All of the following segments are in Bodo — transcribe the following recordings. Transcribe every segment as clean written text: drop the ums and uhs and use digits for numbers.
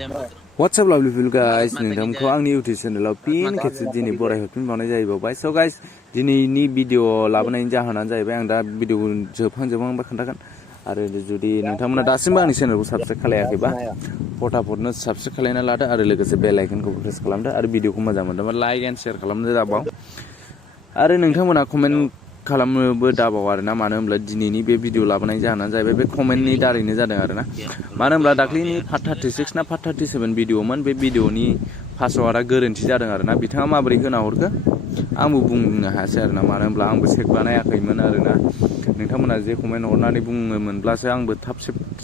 What's up lovely people guys, नोंथांखौ आंनि YouTube चेनेलाव फिन खेबसे दिनै बरायहरफिन बावनाय जाहैबाय। So guys, दिनैनि भिडिअ लाबोनायनि जाहोनानो जाहैबाय आं दा भिडिअखौ जोबहां खोन्थागोन आरो जुदि नोंथांमोना दासिमबो आंनि चेनेलखौ साबस्क्राइब खालायाखैबा फटाफटनो साबस्क्राइब खालायना लादो आरो लोगोसे बेल आइकनखौ प्रेस खालामदो आरो भिडिअखौ मोजां मोनदोंबा लाइक एन्ड शेयार खालामनो दाबाव आरो नोंथांमोना कमेन्ट खालामनोबो दाबाव आरोना मानो होनब्ला दिनैनि बे भिडिअ लाबोनाय जाहोनानो जाहैबाय बे कमेन्टनि दारैनो जादों आरोना मानो होनब्ला दाख्लैनि पार्ट 36 ना पार्ट 37 भिडिअमोन बे भिडिअनि पासवार्डआ गोरोन्थि जादों आरोना बिथाङा माबोरै होना हरखो आंबो बुंनो हायासै आरोना मानो होनब्ला आंबो चेक बानायाखैमोन आरोना नोंथांमोना जे कमेन्ट हरनानै बुङोमोनब्लासो आंबो थाब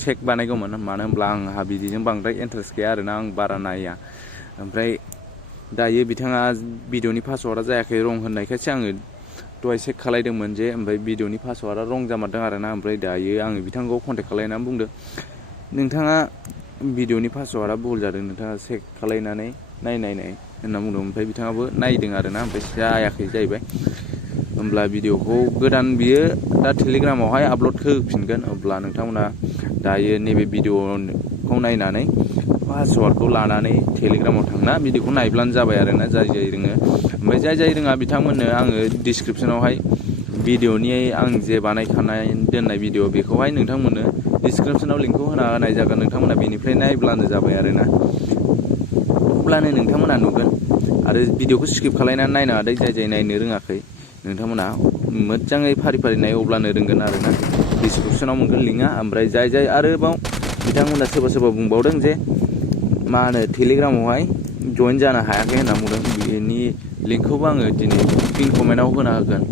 चेक बानायगौमोन मानो होनब्ला आंहा बिदिजों बांद्राय इन्टारेस्ट गैया आरोना आं बारा नाया ओमफ्राय दायो बिथाङा भिडिअनि पासवार्डआ जायाखै रं होननायखायसो आङो दहाय चेक खालायदोंमोन जे ओमफ्राय भिडिअनि पासवार्डआ रं जामारदों आरोना ओमफ्राय दायो आङो बिथांखौ कन्टेक्ट खालायनानै बुंदों नोंथाङा भिडिअनि पासवार्डआ भुल जादों नोंथाङा चेक खालायनानै नाय होनना बुंदों ओमफ्राय बिथाङाबो नायदों आरोना ओमफ्राय जायाखै जाहैबाय होमब्ला भिडिअखौ गोदान बियो दा टेलिग्रामावहाय आपल'ड होफिनगोन अब्ला नोंथांमोना दायो नैबे भिडिअखौ नायनानै पासवार्डखौ लानानै टेलिग्रामाव थांना भिडिअखौ नायब्लानो जाबाय आरोना जाय रोङो ओमफ्राय जाय रोङा बिथांमोननो आङो डिसक्रिपसनावहाय भिडिअनि आं जे बानायखानाय दोननाय भिडिअ बेखौहाय नोंथांमोननो डिसक्रिपसनाव लिंकखौ होनाय जागोन नोंथांमोना बेनिफ्राय नायब्लानो जाबाय आरोना अब्लानो नोंथांमोना नुगोन आरो भिडिअखौ स्किप खालायनानै नायनो हादै जाय नायनो रोङाखै नोंथांमोना मोजाङै फारि नाय अब्लानो रोंगोन आरोना डिसक्रिपसनाव मोनगोन लिंकआ ओमफ्राय जाय आरोबाव बिथांमोना सोरबा बुंबावदों जे मा होनो टेलिग्रामावहाय जइन जानो हायाखै होनना बुंदों बेनि लिंकखौबो आङो दिनै पिन कमेन्टआव होना होगोन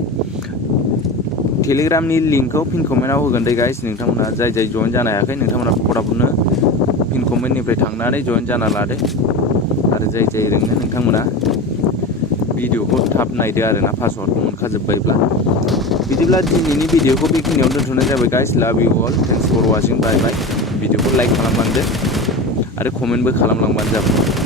टेलिग्रामनि लिंकखौ पिन कमेन्टआव होगोन दे गाइस नोंथांमोना जाय जइन जानो हायाखै नोंथांमोना फटाफटनो पिन कमेन्टनिफ्राय थांनानै जइन जाना लादो आरो जाय रोङो नोंथांमोना भिडिअखौ थाब नायदो आरोना पासवार्डखौ मोनखाजोब्बायब्ला बिदिब्ला दिनैनि भिडिअखौ बेखिनियावनो दोनथ'नाय जाबाय गाइस लाभ इउ अल थेंक्स फर वाचिं बाय भिडिअखौ लाइक खालामलांदो आरो कमेन्टबो खालामलांबानो जाबाय